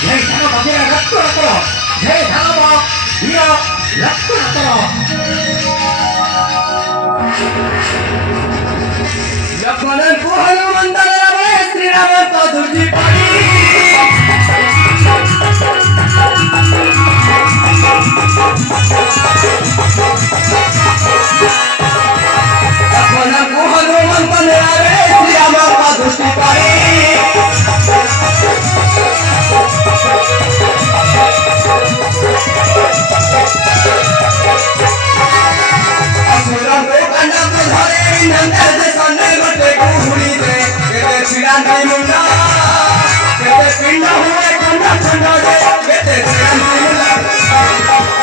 जय धर्म बगेरा रक्त करो जय धर्म वीर रक्त करो लक्ष्मण को हनुमंत रे श्री राम तो दुर्जी पड़ी लक्ष्मण को हनुमंत रे श्री राम तो दुर्जी पड़ी असुरन को कंडा को धरे नंदा से सन्ने बटे कुहुड़ी दे केते छिड़ा नहीं मुंडा केते पिंडा हुए कंडा कंडा दे केते छिड़ा नहीं मुंडा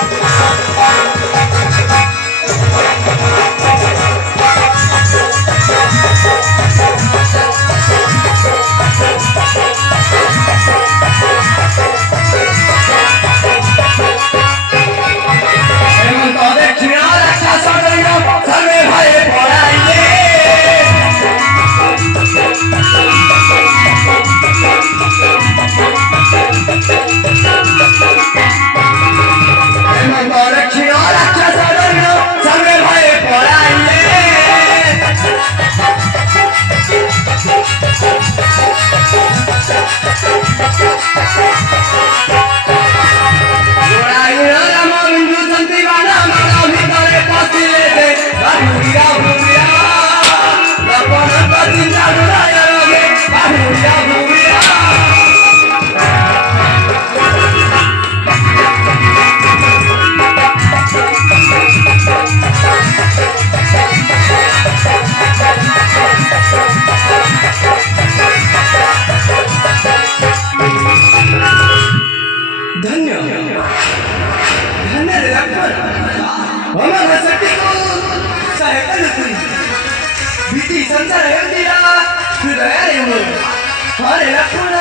हरे लक्ष्मण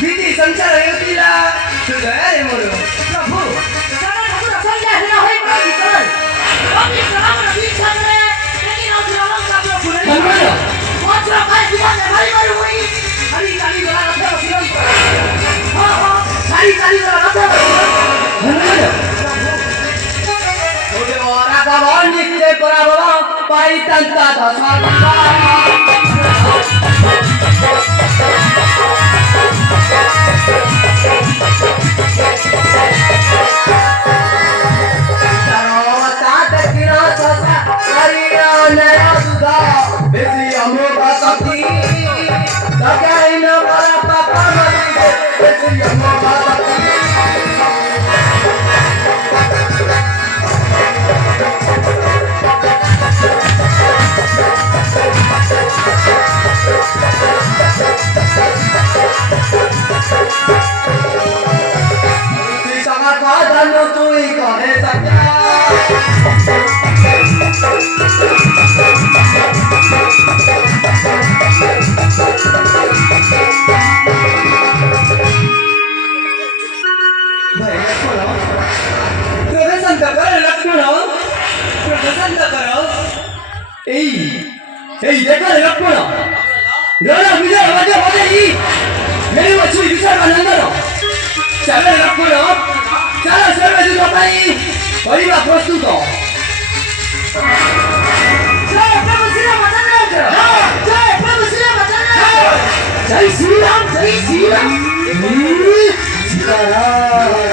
विधि संचार योतिला सुदय मोरो प्रभु सारा ठाकुर संज्ञा न होई प्रतिकर अति प्रणाम रवि छात्रे लेकिन अजुराम का फुले मात्र काय जीवन में भाई भाई हुई हरी काली गला रथ बसिरन हां हां सारी काली गला रथ धन्यवाद ओरे वारा का वन नित्य पराभव पाई तंता दशा देखो लक्ष्मण रण विजय मजे मजे ही मेरी मछली विशाल आनंदर चलो लक्ष्मण चलो सर्व युद्ध ପାଇଁ କରିବା ପ୍ରସ୍ତୁତ जय प्रभु श्री राम जय प्रभु श्री राम जय श्री राम जय श्री राम सीताराम